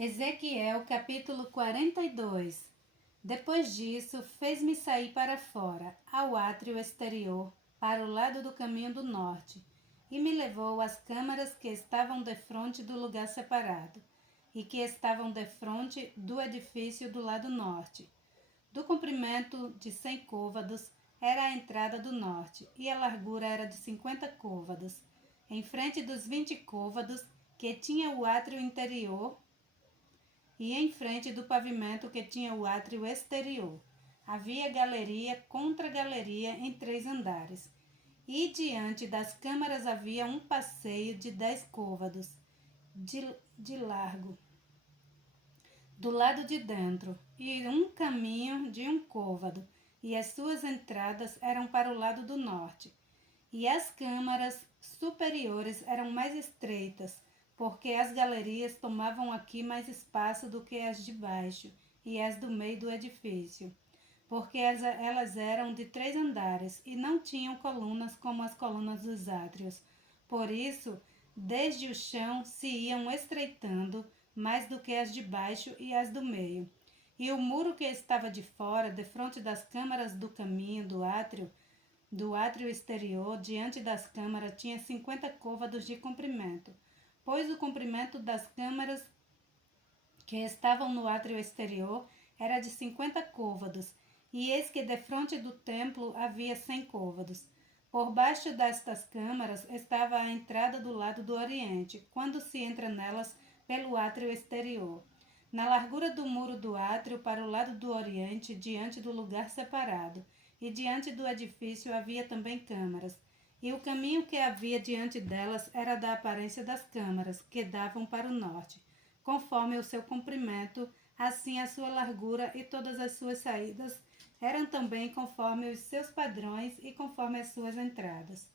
Ezequiel capítulo 42. Depois disso, fez-me sair para fora, ao átrio exterior, para o lado do caminho do norte, e me levou às câmaras que estavam defronte do lugar separado, e que estavam defronte do edifício do lado norte. Do comprimento de 100 côvados era a entrada do norte, e a largura era de 50 côvados. Em frente dos 20 côvados, que tinha o átrio interior, e em frente do pavimento que tinha o átrio exterior. Havia galeria contra galeria em 3 andares. E diante das câmaras havia um passeio de 10 côvados de largo, do lado de dentro, e um caminho de 1 côvado, e as suas entradas eram para o lado do norte. E as câmaras superiores eram mais estreitas, porque as galerias tomavam aqui mais espaço do que as de baixo e as do meio do edifício, porque elas eram de 3 andares e não tinham colunas como as colunas dos átrios. Por isso, desde o chão se iam estreitando mais do que as de baixo e as do meio. E o muro que estava de fora, defronte das câmaras do caminho do átrio exterior, diante das câmaras, tinha 50 côvados de comprimento, pois o comprimento das câmaras que estavam no átrio exterior era de 50 côvados, e eis que defronte do templo havia 100 côvados. Por baixo destas câmaras estava a entrada do lado do oriente, quando se entra nelas pelo átrio exterior. Na largura do muro do átrio para o lado do oriente, diante do lugar separado, e diante do edifício havia também câmaras, e o caminho que havia diante delas era da aparência das câmaras, que davam para o norte, conforme o seu comprimento, assim a sua largura e todas as suas saídas eram também conforme os seus padrões e conforme as suas entradas.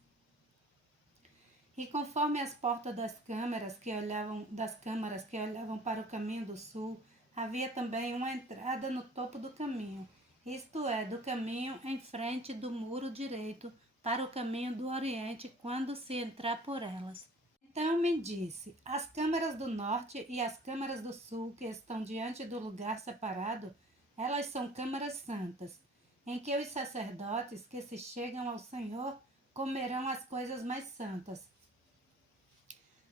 E conforme as portas das câmaras que olhavam para o caminho do sul, havia também uma entrada no topo do caminho, isto é, do caminho em frente do muro direito para o caminho do oriente, quando se entrar por elas. Então me disse: as câmaras do norte e as câmaras do sul, que estão diante do lugar separado, elas são câmaras santas, em que os sacerdotes que se chegam ao Senhor comerão as coisas mais santas.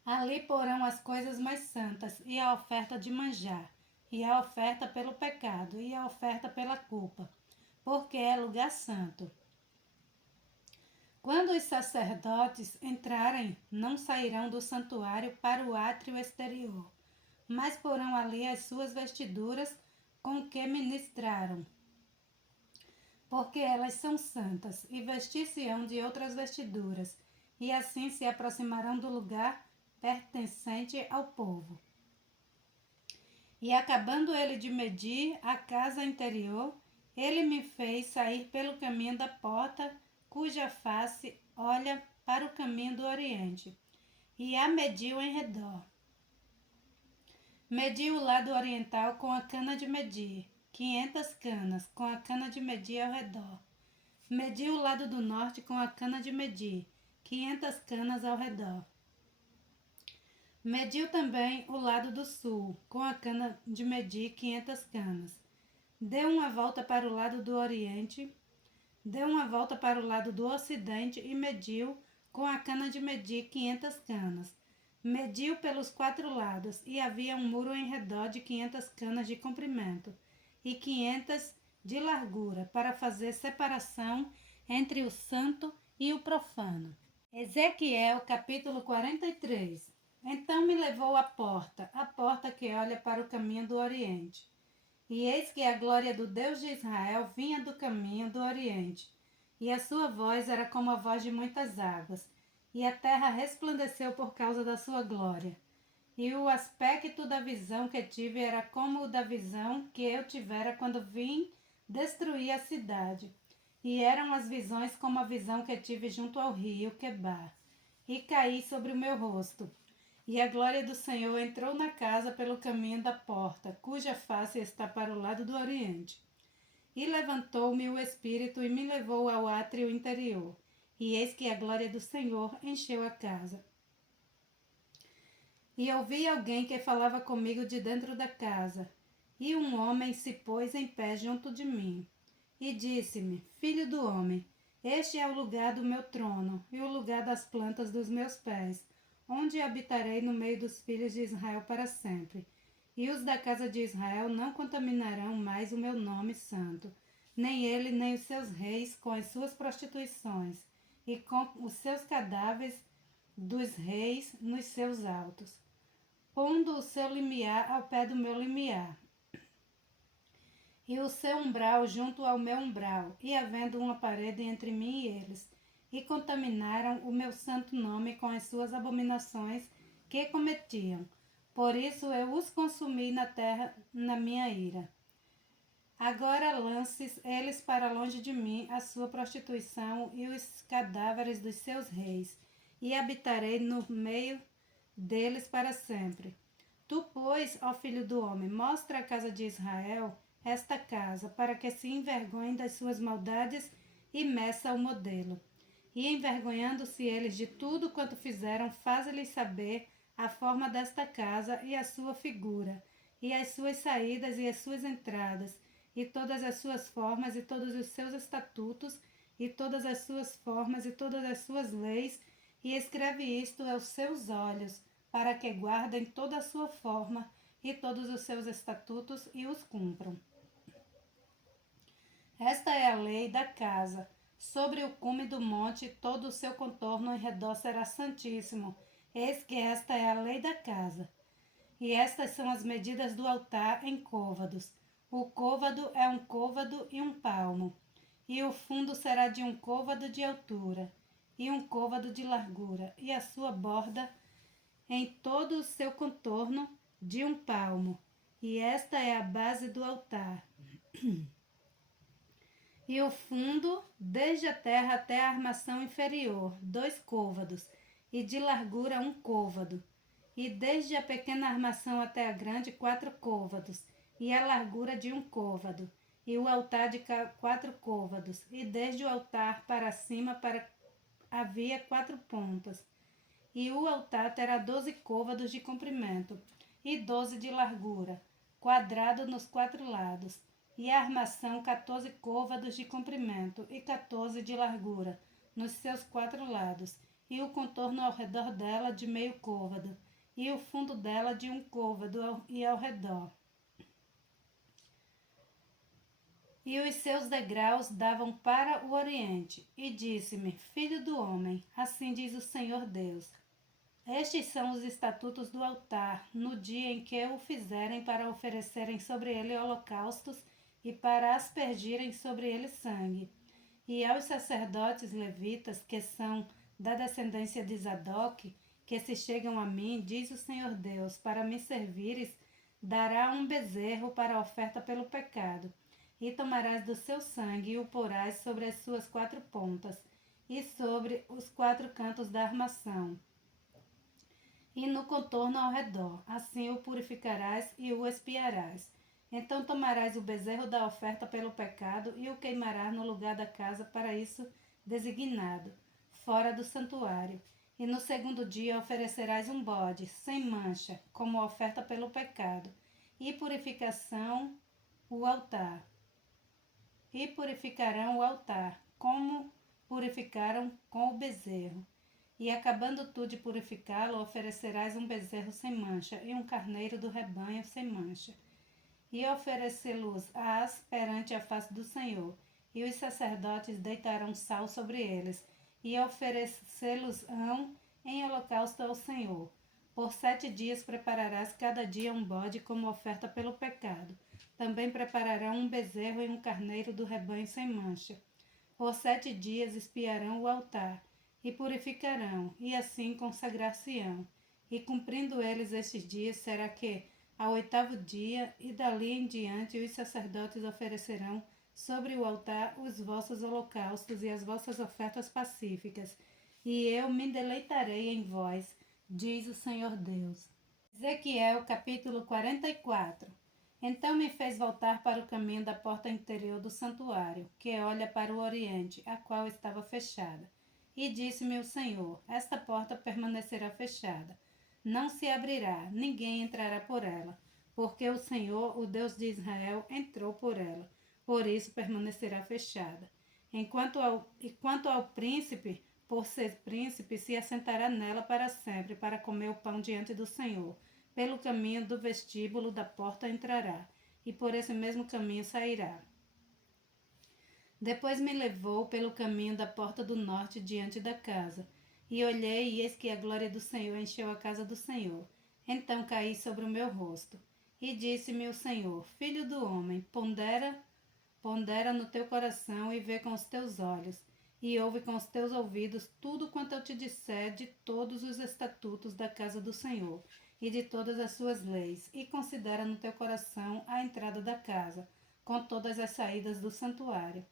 Ali porão as coisas mais santas, e a oferta de manjar, e a oferta pelo pecado, e a oferta pela culpa, porque é lugar santo. Quando os sacerdotes entrarem, não sairão do santuário para o átrio exterior, mas porão ali as suas vestiduras com que ministraram, porque elas são santas, e vestir-se-ão de outras vestiduras, e assim se aproximarão do lugar pertencente ao povo. E acabando ele de medir a casa interior, ele me fez sair pelo caminho da porta, cuja face olha para o caminho do oriente, e a mediu em redor. Mediu o lado oriental com a cana de medir, 500 canas, com a cana de medir ao redor. Mediu o lado do norte com a cana de medir, 500 canas ao redor. Mediu também o lado do sul, com a cana de medir 500 canas. Deu uma volta para o lado do oriente, deu uma volta para o lado do ocidente e mediu com a cana de medir 500 canas. Mediu pelos 4 lados, e havia um muro em redor de 500 canas de comprimento e 500 de largura, para fazer separação entre o santo e o profano. Ezequiel capítulo 43. Então me levou à porta, a porta que olha para o caminho do oriente. E eis que a glória do Deus de Israel vinha do caminho do oriente, e a sua voz era como a voz de muitas águas, e a terra resplandeceu por causa da sua glória. E o aspecto da visão que tive era como o da visão que eu tivera quando vim destruir a cidade. E eram as visões como a visão que tive junto ao rio Quebar. E caí sobre o meu rosto. E a glória do Senhor entrou na casa pelo caminho da porta, cuja face está para o lado do oriente. E levantou-me o Espírito e me levou ao átrio interior. E eis que a glória do Senhor encheu a casa. E ouvi alguém que falava comigo de dentro da casa. E um homem se pôs em pé junto de mim. E disse-me: Filho do homem, este é o lugar do meu trono e o lugar das plantas dos meus pés, onde habitarei no meio dos filhos de Israel para sempre. E os da casa de Israel não contaminarão mais o meu nome santo, nem ele nem os seus reis com as suas prostituições, e com os seus cadáveres dos reis nos seus altos, pondo o seu limiar ao pé do meu limiar, e o seu umbral junto ao meu umbral, e havendo uma parede entre mim e eles, e contaminaram o meu santo nome com as suas abominações que cometiam. Por isso eu os consumi na terra na minha ira. Agora lances eles para longe de mim a sua prostituição e os cadáveres dos seus reis, e habitarei no meio deles para sempre. Tu, pois, ó filho do homem, mostra à casa de Israel esta casa, para que se envergonhem das suas maldades e meça o modelo. E envergonhando-se eles de tudo quanto fizeram, faze-lhes saber a forma desta casa e a sua figura, e as suas saídas e as suas entradas, e todas as suas formas e todos os seus estatutos, e todas as suas formas e todas as suas leis, e escreve isto aos seus olhos, para que guardem toda a sua forma e todos os seus estatutos e os cumpram. Esta é a lei da casa. Sobre o cume do monte, todo o seu contorno em redor será santíssimo. Eis que esta é a lei da casa. E estas são as medidas do altar em côvados. O côvado é um côvado e um palmo, e o fundo será de um côvado de altura, e um côvado de largura, e a sua borda em todo o seu contorno de um palmo. E esta é a base do altar. E o fundo, desde a terra até a armação inferior, 2 côvados, e de largura 1 côvado. E desde a pequena armação até a grande, 4 côvados, e a largura de 1 côvado. E o altar de 4 côvados, e desde o altar para cima havia 4 pontas. E o altar terá 12 côvados de comprimento, e 12 de largura, quadrado nos 4 lados. E a armação 14 côvados de comprimento e 14 de largura nos seus 4 lados, e o contorno ao redor dela de meio côvado, e o fundo dela de 1 côvado e ao redor. E os seus degraus davam para o oriente. E disse-me: Filho do homem, assim diz o Senhor Deus: estes são os estatutos do altar, no dia em que o fizerem, para oferecerem sobre ele holocaustos e para aspergirem sobre ele sangue. E aos sacerdotes levitas, que são da descendência de Zadoc, que se chegam a mim, diz o Senhor Deus, para me servires, dará um bezerro para a oferta pelo pecado. E tomarás do seu sangue e o porás sobre as suas 4 pontas e sobre os 4 cantos da armação, e no contorno ao redor. Assim o purificarás e o expiarás. Então tomarás o bezerro da oferta pelo pecado e o queimarás no lugar da casa para isso designado, fora do santuário. E no 2º dia oferecerás um bode, sem mancha, como oferta pelo pecado, e purificação o altar. E purificarão o altar, como purificaram com o bezerro. E acabando tu de purificá-lo, oferecerás um bezerro sem mancha e um carneiro do rebanho sem mancha. E oferecê-los-ás perante a face do Senhor. E os sacerdotes deitarão sal sobre eles, e oferecê-los-ão em holocausto ao Senhor. Por 7 dias prepararás cada dia um bode como oferta pelo pecado. Também prepararão um bezerro e um carneiro do rebanho sem mancha. Por 7 dias espiarão o altar, e purificarão, e assim consagrar-se-ão. E cumprindo eles estes dias, será que, ao 8º dia, e dali em diante, os sacerdotes oferecerão sobre o altar os vossos holocaustos e as vossas ofertas pacíficas, e eu me deleitarei em vós, diz o Senhor Deus. Ezequiel, capítulo 44. Então me fez voltar para o caminho da porta interior do santuário, que olha para o oriente, a qual estava fechada. E disse-me o Senhor: esta porta permanecerá fechada. não se abrirá, ninguém entrará por ela, porque o Senhor, o Deus de Israel, entrou por ela. Por isso permanecerá fechada. Quanto ao príncipe, por ser príncipe, se assentará nela para sempre, para comer o pão diante do Senhor. Pelo caminho do vestíbulo da porta entrará, e por esse mesmo caminho sairá. Depois me levou pelo caminho da porta do norte diante da casa. E olhei, e eis que a glória do Senhor encheu a casa do Senhor. Então caí sobre o meu rosto. E disse-me o Senhor: Filho do homem, pondera no teu coração e vê com os teus olhos, e ouve com os teus ouvidos tudo quanto eu te disser de todos os estatutos da casa do Senhor e de todas as suas leis, e considera no teu coração a entrada da casa, com todas as saídas do santuário.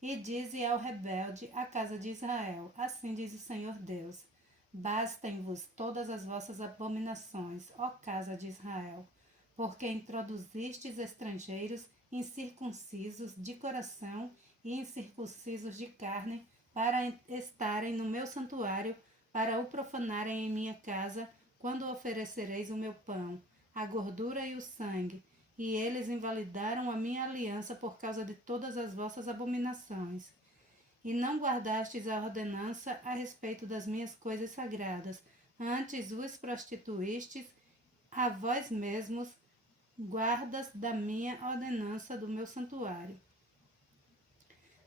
E dize ao rebelde, a casa de Israel: Assim diz o Senhor Deus: Bastem-vos todas as vossas abominações, ó casa de Israel, porque introduzistes estrangeiros incircuncisos de coração e incircuncisos de carne, para estarem no meu santuário, para o profanarem em minha casa, quando oferecereis o meu pão, a gordura e o sangue. E eles invalidaram a minha aliança por causa de todas as vossas abominações. E não guardastes a ordenança a respeito das minhas coisas sagradas, antes vos prostituístes a vós mesmos, guardas da minha ordenança do meu santuário.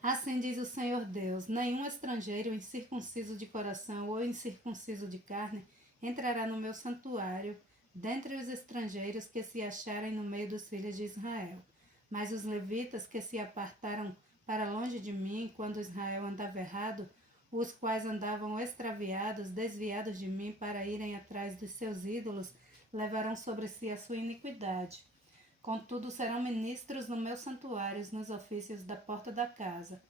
Assim diz o Senhor Deus: nenhum estrangeiro incircunciso de coração ou incircunciso de carne entrará no meu santuário, dentre os estrangeiros que se acharem no meio dos filhos de Israel. Mas os levitas que se apartaram para longe de mim, quando Israel andava errado, os quais andavam extraviados, desviados de mim para irem atrás dos seus ídolos, levarão sobre si a sua iniquidade. Contudo, serão ministros no meu santuário, nos ofícios da porta da casa,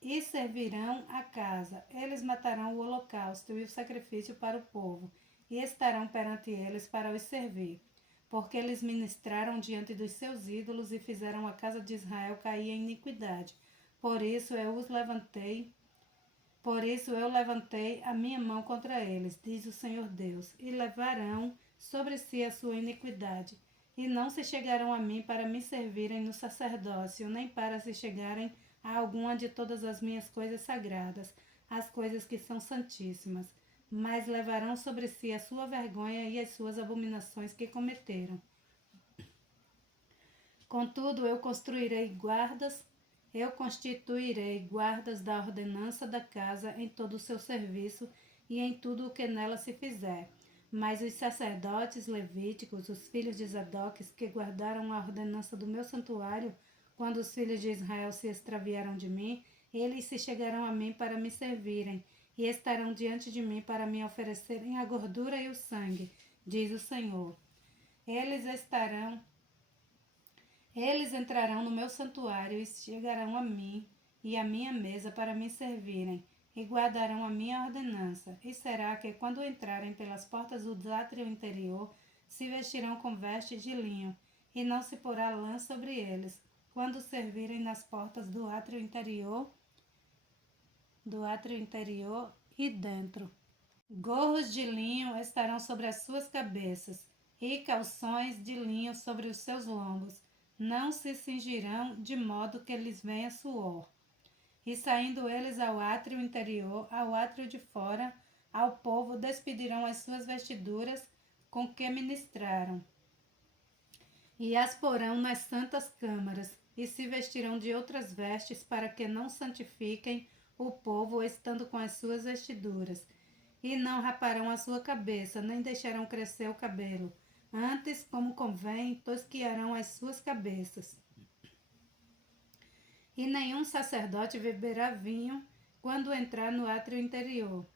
e servirão a casa. Eles matarão o holocausto e o sacrifício para o povo, e estarão perante eles para os servir, porque eles ministraram diante dos seus ídolos e fizeram a casa de Israel cair em iniquidade. Por isso eu levantei a minha mão contra eles, diz o Senhor Deus, e levarão sobre si a sua iniquidade. E não se chegarão a mim para me servirem no sacerdócio, nem para se chegarem a alguma de todas as minhas coisas sagradas, as coisas que são santíssimas, mas levarão sobre si a sua vergonha e as suas abominações que cometeram. Contudo, eu constituirei guardas da ordenança da casa em todo o seu serviço e em tudo o que nela se fizer. Mas os sacerdotes levíticos, os filhos de Zadoques, que guardaram a ordenança do meu santuário, quando os filhos de Israel se extraviaram de mim, eles se chegarão a mim para me servirem, e estarão diante de mim para me oferecerem a gordura e o sangue, diz o Senhor. Eles entrarão no meu santuário e chegarão a mim e à minha mesa para me servirem, e guardarão a minha ordenança. E será que, quando entrarem pelas portas do átrio interior, se vestirão com vestes de linho, e não se porá lã sobre eles, quando servirem nas portas do átrio interior e dentro. Gorros de linho estarão sobre as suas cabeças, e calções de linho sobre os seus lombos. Não se cingirão de modo que lhes venha suor. E saindo eles ao átrio interior, ao átrio de fora, ao povo despedirão as suas vestiduras com que ministraram, e as porão nas santas câmaras, e se vestirão de outras vestes, para que não santifiquem o povo estando com as suas vestiduras. E não raparão a sua cabeça, nem deixarão crescer o cabelo. Antes, como convém, tosquiarão as suas cabeças. E nenhum sacerdote beberá vinho quando entrar no átrio interior.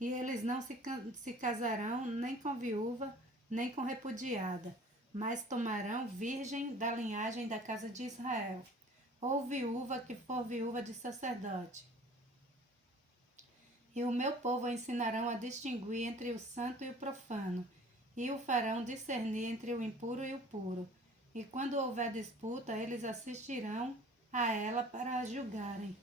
E eles não se casarão nem com viúva, nem com repudiada, mas tomarão virgem da linhagem da casa de Israel, ou viúva que for viúva de sacerdote. E o meu povo ensinarão a distinguir entre o santo e o profano, e o farão discernir entre o impuro e o puro. E quando houver disputa, eles assistirão a ela para a julgarem.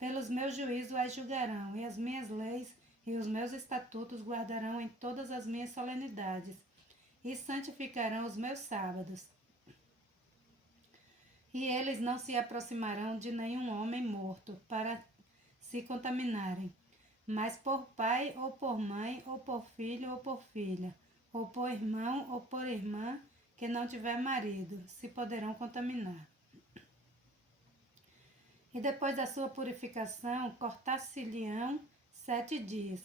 Pelos meus juízos as julgarão, e as minhas leis e os meus estatutos guardarão em todas as minhas solenidades, e santificarão os meus sábados. E eles não se aproximarão de nenhum homem morto para se contaminarem, mas por pai ou por mãe, ou por filho ou por filha, ou por irmão ou por irmã que não tiver marido, se poderão contaminar. E depois da sua purificação, contar-se-lhe-ão 7 dias,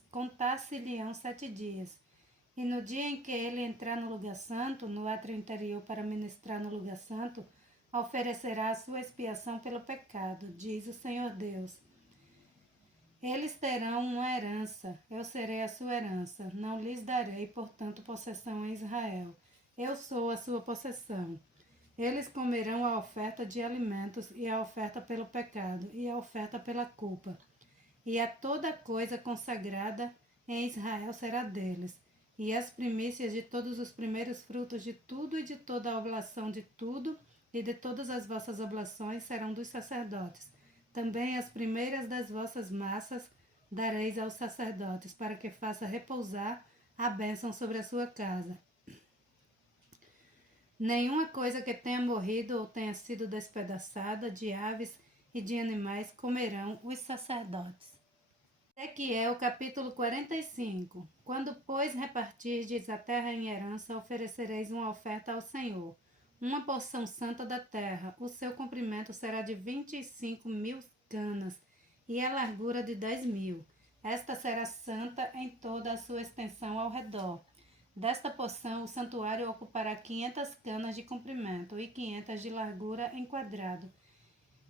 E no dia em que ele entrar no lugar santo, no átrio interior para ministrar no lugar santo, oferecerá a sua expiação pelo pecado, diz o Senhor Deus. Eles terão uma herança, eu serei a sua herança, não lhes darei, portanto, possessão em Israel. Eu sou a sua possessão. Eles comerão a oferta de alimentos e a oferta pelo pecado e a oferta pela culpa. E a toda coisa consagrada em Israel será deles. E as primícias de todos os primeiros frutos de tudo e de toda a oblação de tudo e de todas as vossas oblações serão dos sacerdotes. Também as primeiras das vossas massas dareis aos sacerdotes, para que faça repousar a bênção sobre a sua casa. Nenhuma coisa que tenha morrido ou tenha sido despedaçada de aves e de animais comerão os sacerdotes. Ezequiel capítulo 45. Quando, pois, repartirdes a terra em herança, oferecereis uma oferta ao Senhor, uma porção santa da terra. O seu comprimento será de 25.000 canas e a largura de 10.000. Esta será santa em toda a sua extensão ao redor. Desta porção, o santuário ocupará 500 canas de comprimento e 500 de largura em quadrado,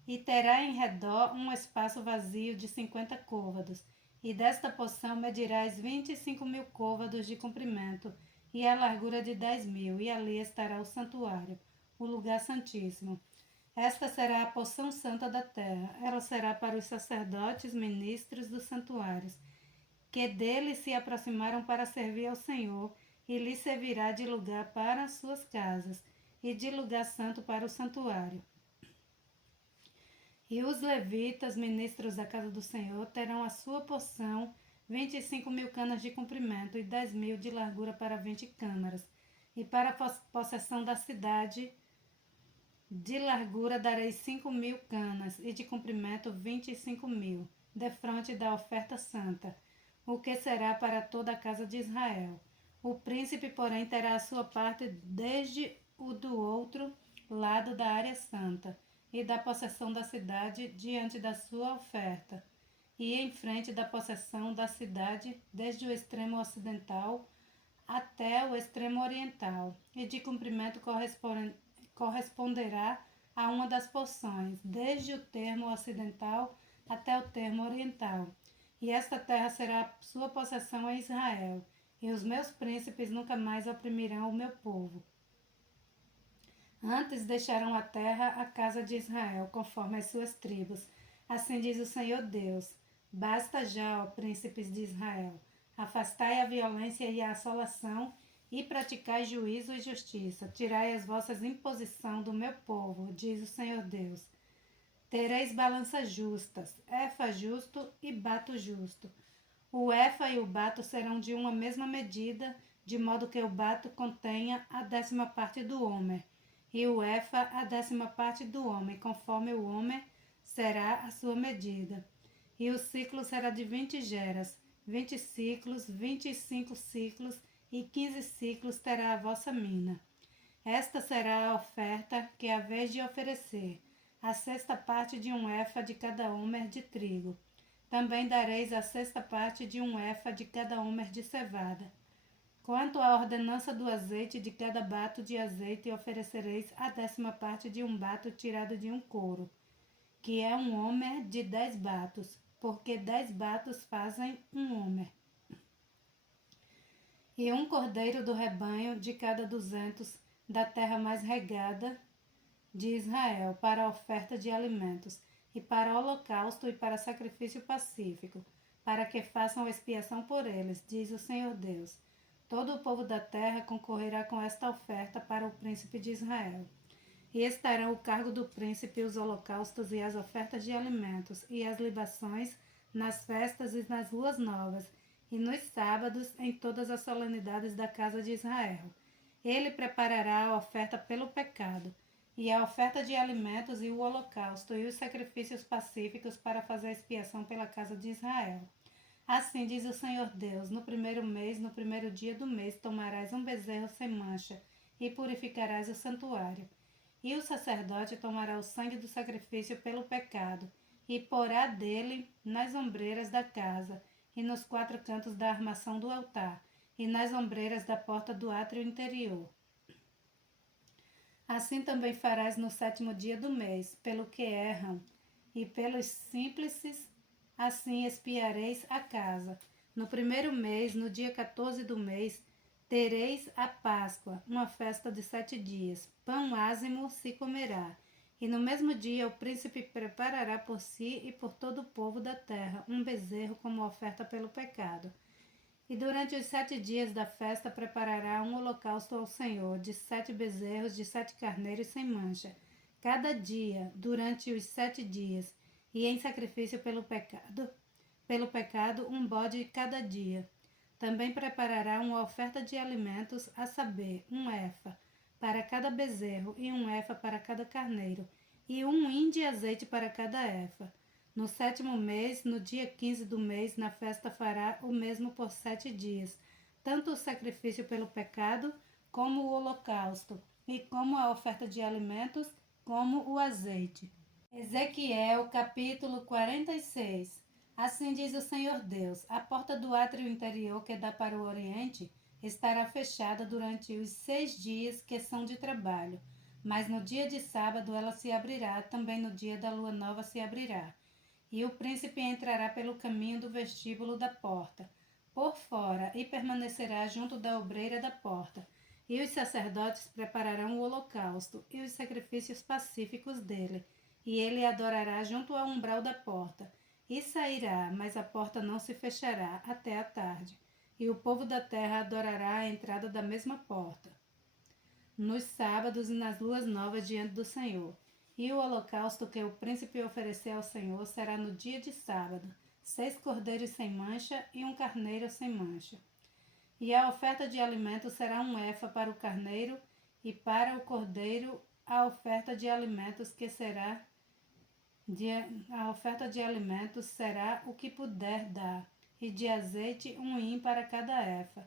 e terá em redor um espaço vazio de 50 côvados. E desta porção medirás 25.000 côvados de comprimento e a largura de 10.000, e ali estará o santuário, o lugar santíssimo. Esta será a porção santa da terra. Ela será para os sacerdotes, ministros dos santuários, que dele se aproximaram para servir ao Senhor, e lhe servirá de lugar para as suas casas, e de lugar santo para o santuário. E os levitas, ministros da casa do Senhor, terão a sua porção, 25.000 canas de comprimento e 10.000 de largura para 20 câmaras. E para a possessão da cidade, de largura darei 5.000 canas e de comprimento 25.000, defronte da oferta santa, o que será para toda a casa de Israel. O príncipe, porém, terá a sua parte desde o do outro lado da área santa e da possessão da cidade diante da sua oferta, e em frente da possessão da cidade desde o extremo ocidental até o extremo oriental, e de comprimento corresponderá a uma das porções, desde o termo ocidental até o termo oriental. E esta terra será a sua possessão em Israel, e os meus príncipes nunca mais oprimirão o meu povo. Antes deixarão a terra a casa de Israel, conforme as suas tribos. Assim diz o Senhor Deus: basta já, ó príncipes de Israel, afastai a violência e a assolação, e praticai juízo e justiça. Tirai as vossas imposição do meu povo, diz o Senhor Deus. Tereis balanças justas, efa justo e bato justo. O efa e o bato serão de uma mesma medida, de modo que o bato contenha a 10ª parte do homer, e o efa a 10ª parte do homem, conforme o homer será a sua medida. E o ciclo será de 20 geras, 20 ciclos, 25 ciclos, e 15 ciclos terá a vossa mina. Esta será a oferta que haveis de oferecer, a 6ª parte de um efa de cada homer de trigo. Também dareis a 6ª parte de um efa de cada homer de cevada. Quanto à ordenança do azeite, de cada bato de azeite oferecereis a 10ª parte de um bato tirado de um couro, que é um homer de 10 batos, porque 10 batos fazem um homer. E um cordeiro do rebanho de cada 200 da terra mais regada de Israel, para a oferta de alimentos, e para holocausto e para sacrifício pacífico, para que façam expiação por eles, diz o Senhor Deus. Todo o povo da terra concorrerá com esta oferta para o príncipe de Israel. E estarão o cargo do príncipe os holocaustos e as ofertas de alimentos, e as libações nas festas e nas luas novas, e nos sábados em todas as solenidades da casa de Israel. Ele preparará a oferta pelo pecado, e a oferta de alimentos e o holocausto e os sacrifícios pacíficos para fazer expiação pela casa de Israel. Assim diz o Senhor Deus, no primeiro mês, no primeiro dia do mês, tomarás um bezerro sem mancha e purificarás o santuário. E o sacerdote tomará o sangue do sacrifício pelo pecado e porá dele nas ombreiras da casa e nos 4 cantos da armação do altar e nas ombreiras da porta do átrio interior. Assim também farás no 7º dia do mês, pelo que erram, e pelos simples, assim expiareis a casa. No primeiro mês, no dia 14 do mês, tereis a Páscoa, uma festa de 7 dias. Pão ázimo se comerá. E no mesmo dia o príncipe preparará por si e por todo o povo da terra um bezerro como oferta pelo pecado. E durante os 7 dias da festa preparará um holocausto ao Senhor, de 7 bezerros, de 7 carneiros sem mancha, cada dia, durante os 7 dias, e em sacrifício pelo pecado um bode cada dia. Também preparará uma oferta de alimentos, a saber, um efa para cada bezerro e um efa para cada carneiro, e um hin de azeite para cada efa. No 7º mês, no dia 15 do mês, na festa fará o mesmo por 7 dias, tanto o sacrifício pelo pecado, como o holocausto, e como a oferta de alimentos, como o azeite. Ezequiel, capítulo 46. Assim diz o Senhor Deus, a porta do átrio interior que dá para o oriente estará fechada durante os 6 dias que são de trabalho, mas no dia de sábado ela se abrirá, também no dia da lua nova se abrirá. E o príncipe entrará pelo caminho do vestíbulo da porta, por fora, e permanecerá junto da obreira da porta. E os sacerdotes prepararão o holocausto e os sacrifícios pacíficos dele, e ele adorará junto ao umbral da porta. E sairá, mas a porta não se fechará até a tarde. E o povo da terra adorará à entrada da mesma porta, nos sábados e nas luas novas diante do Senhor. E o holocausto que o príncipe oferecer ao Senhor será no dia de sábado, 6 cordeiros sem mancha e um carneiro sem mancha. E a oferta de alimentos será um efa para o carneiro, e para o cordeiro a oferta de alimentos será o que puder dar, e de azeite um hin para cada efa.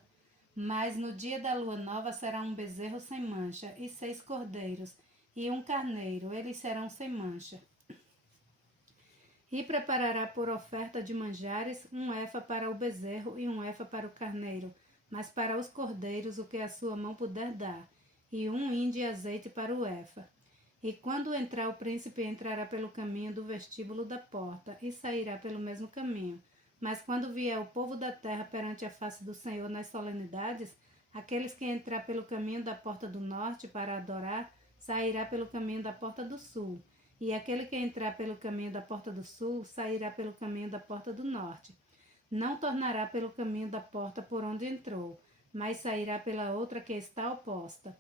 Mas no dia da lua nova será um bezerro sem mancha, e 6 cordeiros, e um carneiro, eles serão sem mancha. E preparará por oferta de manjares um efa para o bezerro e um efa para o carneiro, mas para os cordeiros o que a sua mão puder dar, e um hin de azeite para o efa. E quando entrar o príncipe entrará pelo caminho do vestíbulo da porta, e sairá pelo mesmo caminho. Mas quando vier o povo da terra perante a face do Senhor nas solenidades, aqueles que entrar pelo caminho da porta do norte para adorar, sairá pelo caminho da porta do sul. E aquele que entrar pelo caminho da porta do sul, sairá pelo caminho da porta do norte. Não tornará pelo caminho da porta por onde entrou, mas sairá pela outra que está oposta.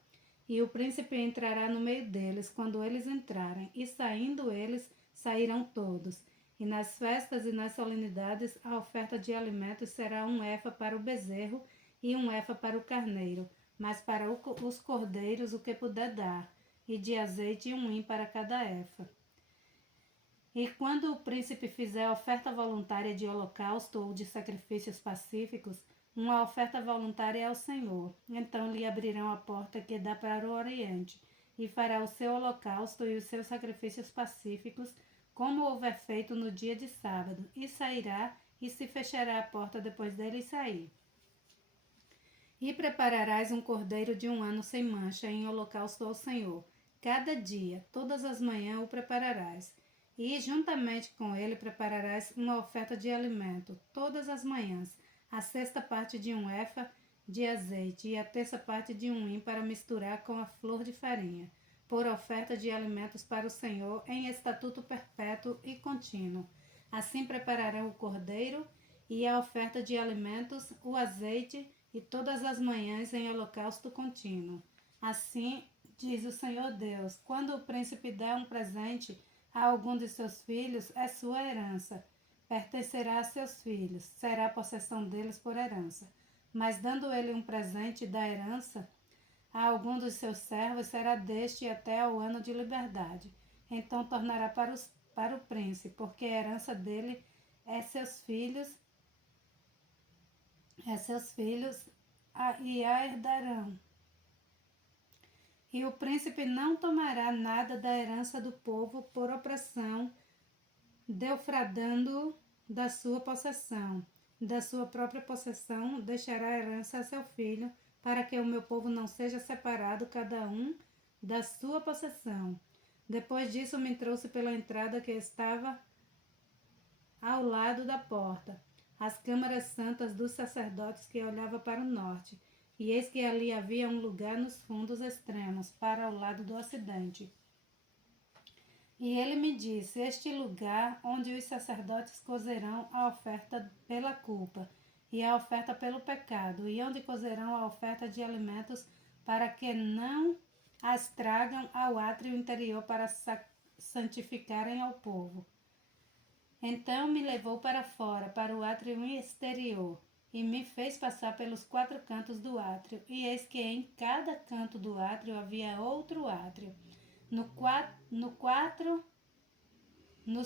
E o príncipe entrará no meio deles quando eles entrarem, e saindo eles, sairão todos. E nas festas e nas solenidades, a oferta de alimentos será um efa para o bezerro e um efa para o carneiro, mas para os cordeiros o que puder dar, e de azeite um hin para cada efa. E quando o príncipe fizer a oferta voluntária de holocausto ou de sacrifícios pacíficos, uma oferta voluntária ao Senhor, então lhe abrirão a porta que dá para o oriente, e fará o seu holocausto e os seus sacrifícios pacíficos, como houver feito no dia de sábado, e sairá e se fechará a porta depois dele sair. E prepararás um cordeiro de 1 ano sem mancha em holocausto ao Senhor. Cada dia, todas as manhãs o prepararás. E juntamente com ele prepararás uma oferta de alimento, todas as manhãs, a 6ª parte de um efa de azeite e a 3ª parte de um hin para misturar com a flor de farinha, por oferta de alimentos para o Senhor em estatuto perpétuo e contínuo. Assim prepararão o cordeiro e a oferta de alimentos, o azeite, e todas as manhãs em holocausto contínuo. Assim diz o Senhor Deus, quando o príncipe der um presente a algum de seus filhos, é sua herança. pertencerá a seus filhos, será a possessão deles por herança. Mas dando ele um presente da herança a algum dos seus servos, será deste até ao ano de liberdade. Então tornará para o príncipe, porque a herança dele é seus filhos e a herdarão. E o príncipe não tomará nada da herança do povo por opressão, defraudando-o da sua possessão. Da sua própria possessão deixará a herança a seu filho, para que o meu povo não seja separado cada um da sua possessão. Depois disso me trouxe pela entrada que estava ao lado da porta, as câmaras santas dos sacerdotes que olhava para o norte, e eis que ali havia um lugar nos fundos extremos, para o lado do ocidente. E ele me disse: este lugar onde os sacerdotes cozerão a oferta pela culpa e a oferta pelo pecado, e onde cozerão a oferta de alimentos para que não as tragam ao átrio interior para santificarem ao povo. Então me levou para fora, para o átrio exterior, e me fez passar pelos 4 cantos do átrio, e eis que em cada canto do átrio havia outro átrio. Nos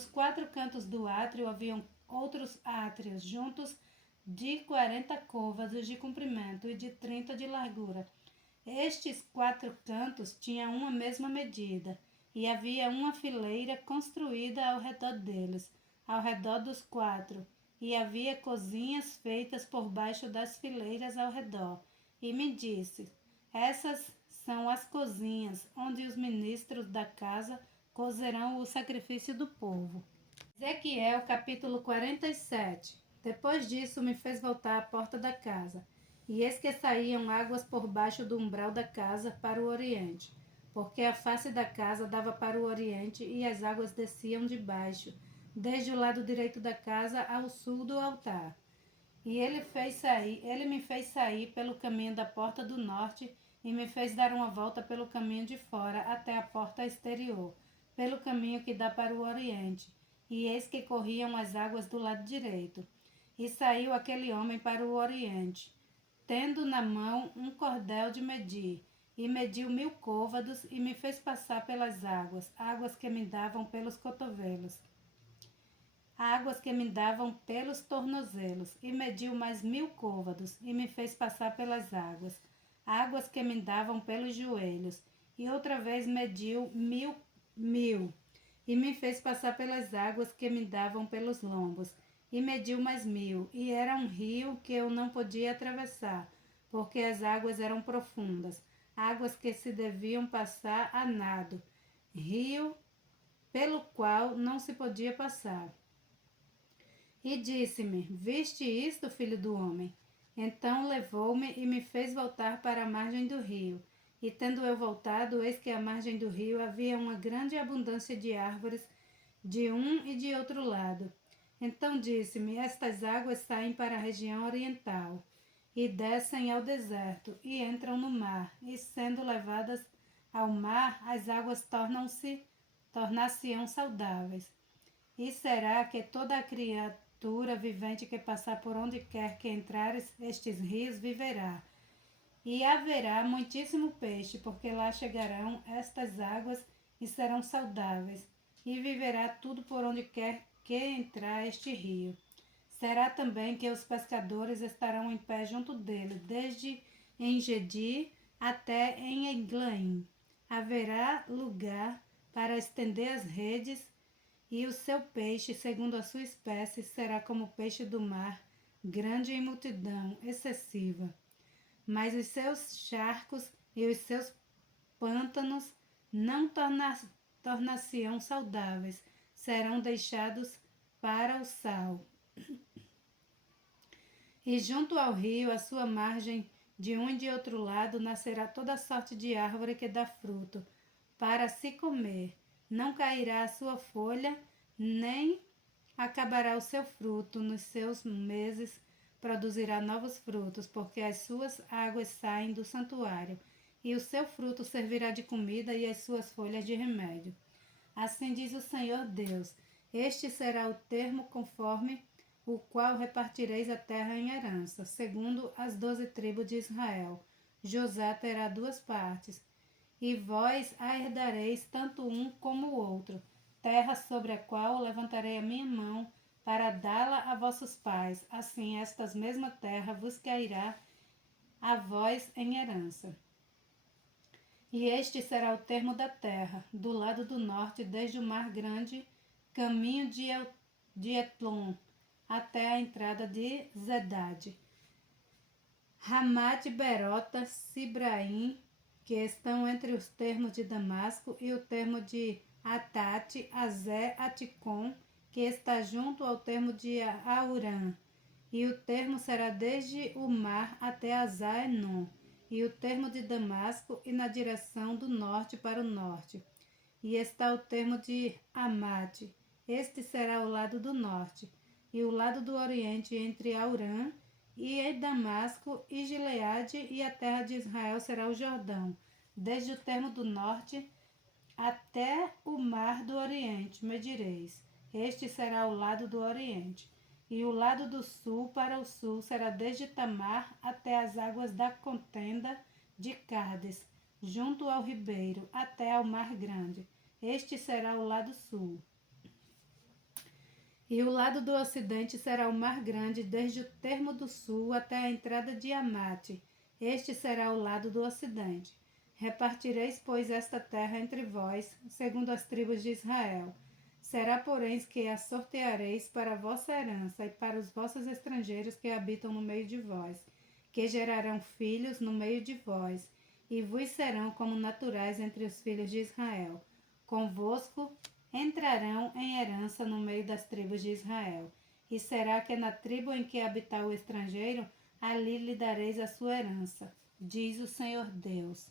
4 cantos do átrio haviam outros átrios, juntos de 40 côvados de comprimento e de 30 de largura. Estes 4 cantos tinham uma mesma medida, e havia uma fileira construída ao redor deles, ao redor dos 4, e havia cozinhas feitas por baixo das fileiras ao redor. E me disse: essas são as cozinhas onde os ministros da casa cozerão o sacrifício do povo. Ezequiel capítulo 47. Depois disso me fez voltar à porta da casa, e eis que saíam águas por baixo do umbral da casa para o oriente, porque a face da casa dava para o oriente, e as águas desciam de baixo, desde o lado direito da casa ao sul do altar. E ele me fez sair pelo caminho da porta do norte, e me fez dar uma volta pelo caminho de fora até a porta exterior, pelo caminho que dá para o oriente. E eis que corriam as águas do lado direito. E saiu aquele homem para o oriente, tendo na mão um cordel de medir, e mediu 1000 côvados, e me fez passar pelas águas que me davam pelos cotovelos, águas que me davam pelos tornozelos, e mediu mais 1000 côvados, e me fez passar pelas águas que me davam pelos joelhos, e outra vez mediu 1000, e me fez passar pelas águas que me davam pelos lombos, e mediu mais 1000, e era um rio que eu não podia atravessar, porque as águas eram profundas, águas que se deviam passar a nado, rio pelo qual não se podia passar. E disse-me: viste isto, filho do homem? Então levou-me e me fez voltar para a margem do rio. E tendo eu voltado, eis que à margem do rio havia uma grande abundância de árvores de um e de outro lado. Então disse-me: estas águas saem para a região oriental, e descem ao deserto, e entram no mar, e sendo levadas ao mar, as águas tornar-se-ão saudáveis. E será que toda a criatura vivente que passar por onde quer que entrares estes rios viverá. E haverá muitíssimo peixe, porque lá chegarão estas águas e serão saudáveis, e viverá tudo por onde quer que entrar este rio. Será também que os pescadores estarão em pé junto dele, desde Engedi até em Eglaim. Haverá lugar para estender as redes, e o seu peixe, segundo a sua espécie, será como o peixe do mar, grande em multidão, excessiva. Mas os seus charcos e os seus pântanos não tornar-se-ão saudáveis, serão deixados para o sal. E junto ao rio, à sua margem, de um e de outro lado, nascerá toda sorte de árvore que dá fruto, para se comer. Não cairá a sua folha, nem acabará o seu fruto. Nos seus meses produzirá novos frutos, porque as suas águas saem do santuário, e o seu fruto servirá de comida e as suas folhas de remédio. Assim diz o Senhor Deus: Este será o termo conforme o qual repartireis a terra em herança, segundo as 12 tribos de Israel. Josá terá 2 partes, e vós a herdareis tanto um como o outro, terra sobre a qual levantarei a minha mão para dá-la a vossos pais. Assim, estas mesma terra vos cairá a vós em herança. E este será o termo da terra, do lado do norte, desde o mar grande, caminho de Etlon, até a entrada de Zedade. Ramate, Berota, Sibraim, que estão entre os termos de Damasco, e o termo de Atate, Azé, Aticom, que está junto ao termo de Aurã. E o termo será desde o mar até Azá-Enon, e o termo de Damasco, e na direção do norte para o norte. E está o termo de Amate. Este será o lado do norte, e o lado do oriente entre Aurã e Damasco e Gileade, e a terra de Israel será o Jordão, desde o termo do norte até o mar do oriente, medireis. Este será o lado do oriente. E o lado do sul para o sul será desde Tamar até as águas da contenda de Cádiz, junto ao ribeiro, até ao mar grande. Este será o lado sul. E o lado do ocidente será o mar grande, desde o termo do sul até a entrada de Amate. Este será o lado do ocidente. Repartireis, pois, esta terra entre vós, segundo as tribos de Israel. Será, porém, que a sorteareis para a vossa herança e para os vossos estrangeiros que habitam no meio de vós, que gerarão filhos no meio de vós, e vos serão como naturais entre os filhos de Israel. Convosco entrarão em herança no meio das tribos de Israel. E será que na tribo em que habitar o estrangeiro, ali lhe dareis a sua herança, diz o Senhor Deus.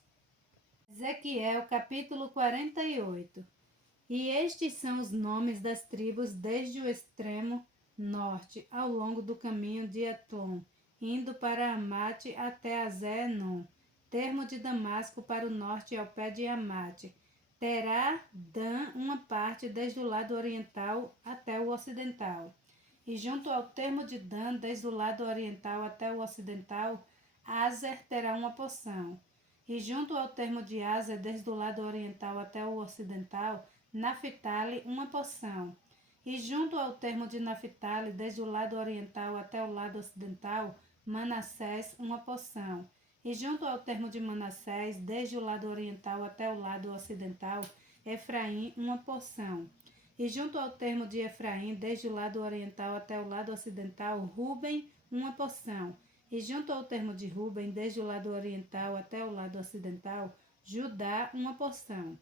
Ezequiel capítulo 48. E estes são os nomes das tribos desde o extremo norte, ao longo do caminho de Etlon, indo para Amate até Azé-Enon, termo de Damasco para o norte ao pé de Amate. Terá Dan uma parte desde o lado oriental até o ocidental. E junto ao termo de Dan, desde o lado oriental até o ocidental, Azer terá uma porção. E junto ao termo de Azer, desde o lado oriental até o ocidental, Naphtali uma porção. E junto ao termo de Naphtali, desde o lado oriental até o lado ocidental, Manassés uma porção. E junto ao termo de Manassés, desde o lado oriental até o lado ocidental, Efraim uma porção. E junto ao termo de Efraim, desde o lado oriental até o lado ocidental, Ruben uma porção. E junto ao termo de Ruben, desde o lado oriental até o lado ocidental, Judá uma porção.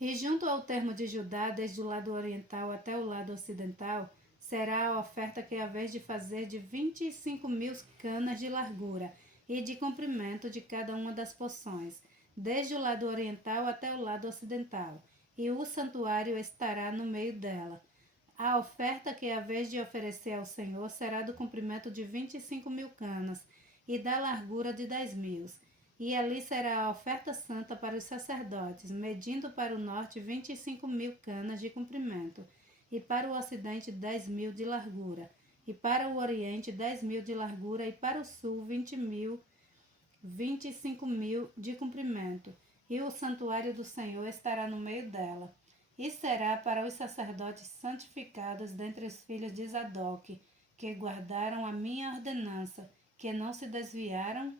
E junto ao termo de Judá, desde o lado oriental até o lado ocidental, será a oferta que haveis de fazer de 25.000 canas de largura e de comprimento de cada uma das porções, desde o lado oriental até o lado ocidental, e o santuário estará no meio dela. A oferta que haveis de oferecer ao Senhor será do comprimento de 25.000 canas e da largura de 10.000. E ali será a oferta santa para os sacerdotes, medindo para o norte 25.000 canas de comprimento, e para o ocidente 10.000 de largura, e para o oriente 10.000 de largura, e para o sul 25.000 de comprimento. E o santuário do Senhor estará no meio dela. E será para os sacerdotes santificados dentre os filhos de Zadok, que guardaram a minha ordenança, que não se desviaram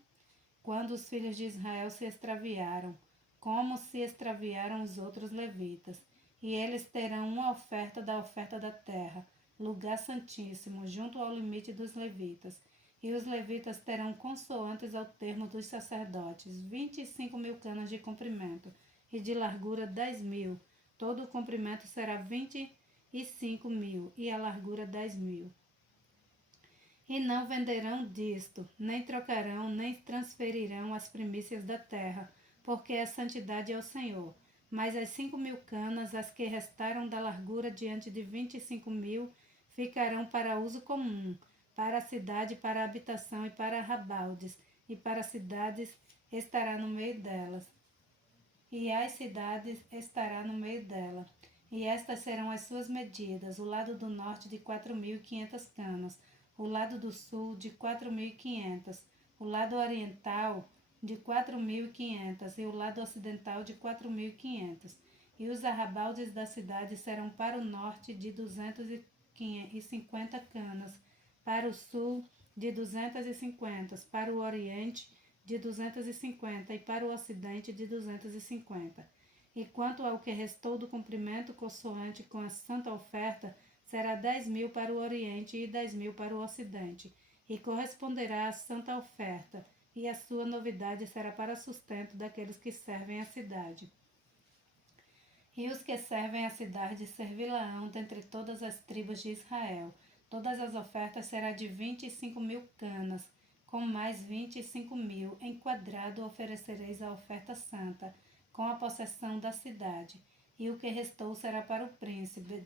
quando os filhos de Israel se extraviaram, como se extraviaram os outros levitas. E eles terão uma oferta da terra, lugar santíssimo, junto ao limite dos levitas. E os levitas terão consoantes ao termo dos sacerdotes, 25.000 canas de comprimento, e de largura 10.000. Todo o comprimento será 25.000, e a largura 10.000. E não venderão disto, nem trocarão, nem transferirão as primícias da terra, porque a santidade é ao Senhor. Mas as 5.000 canas, as que restaram da largura diante de 25.000, ficarão para uso comum, para a cidade, para a habitação e para arrabaldes, e para cidades estará no meio delas. E as cidades estará no meio dela. E estas serão as suas medidas: o lado do norte de 4.500 canas, o lado do sul de 4.500, o lado oriental de 4.500 e o lado ocidental de 4.500. E os arrabaldes da cidade serão para o norte de 250 canas, para o sul de 250, para o oriente de 250 e para o ocidente de 250. E quanto ao que restou do comprimento consoante com a santa oferta, será 10.000 para o oriente e 10.000 para o ocidente, e corresponderá à santa oferta, e a sua novidade será para sustento daqueles que servem a cidade. E os que servem a cidade servi-la-ão dentre todas as tribos de Israel. Todas as ofertas serão de 25.000 canas, com mais 25.000. Em quadrado oferecereis a oferta santa, com a possessão da cidade. E o que restou será para o príncipe,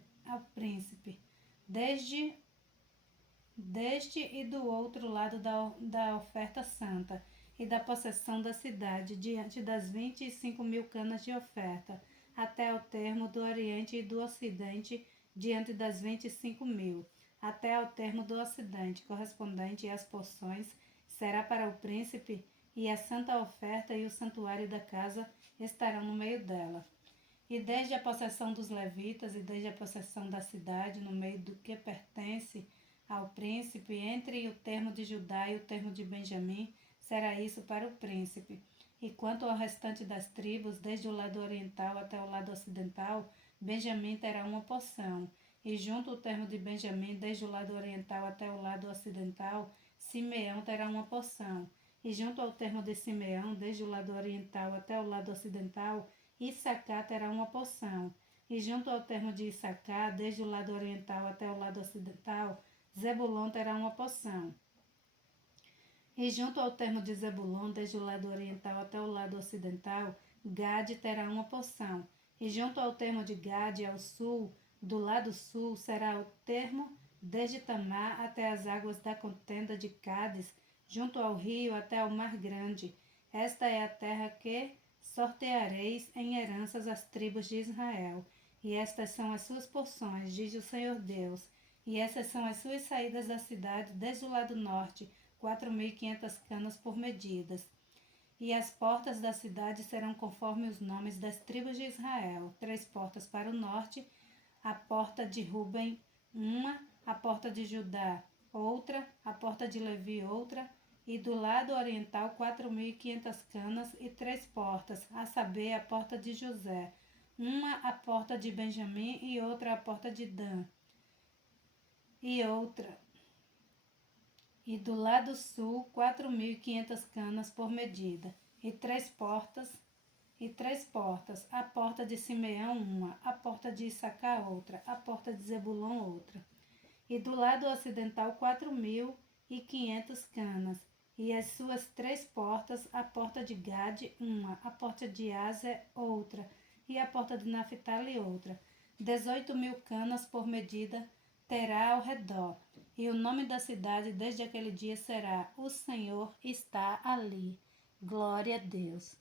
deste e do outro lado da oferta santa, e da possessão da cidade, diante das 25.000 canas de oferta, até ao termo do oriente e do ocidente, diante das 25.000, até ao termo do ocidente, correspondente às porções, será para o príncipe, e a santa oferta e o santuário da casa estarão no meio dela. E desde a possessão dos levitas, e desde a possessão da cidade, no meio do que pertence ao príncipe, entre o termo de Judá e o termo de Benjamim, será isso para o príncipe. E quanto ao restante das tribos, desde o lado oriental até o lado ocidental, Benjamim terá uma porção. E junto ao termo de Benjamim, desde o lado oriental até o lado ocidental, Simeão terá uma porção. E junto ao termo de Simeão, desde o lado oriental até o lado ocidental, Issacar terá uma porção. E junto ao termo de Issacar, desde o lado oriental até o lado ocidental, Zebulon terá uma porção. E junto ao termo de Zebulon, desde o lado oriental até o lado ocidental, Gade terá uma porção. E junto ao termo de Gade, ao sul, do lado sul, será o termo desde Tamar até as águas da contenda de Cádiz, junto ao rio até o mar grande. Esta é a terra que sorteareis em heranças às tribos de Israel. E estas são as suas porções, diz o Senhor Deus. E essas são as suas saídas da cidade, desde o lado norte, 4.500 canas por medidas. E as portas da cidade serão conforme os nomes das tribos de Israel: 3 portas para o norte, a porta de Ruben, uma, a porta de Judá, outra, a porta de Levi, outra, e do lado oriental 4.500 canas e 3 portas, a saber, a porta de José, uma a porta de Benjamim e outra a porta de Dan, e outra. E do lado sul, 4.500 canas por medida, e 3 portas, a porta de Simeão uma, a porta de Issacar outra, a porta de Zebulon outra. E do lado ocidental, 4.500 canas, e as suas 3 portas, a porta de Gade uma, a porta de Aser outra, e a porta de Naphtali outra. 18.000 canas por medida terá ao redor. E o nome da cidade desde aquele dia será: O Senhor está ali. Glória a Deus.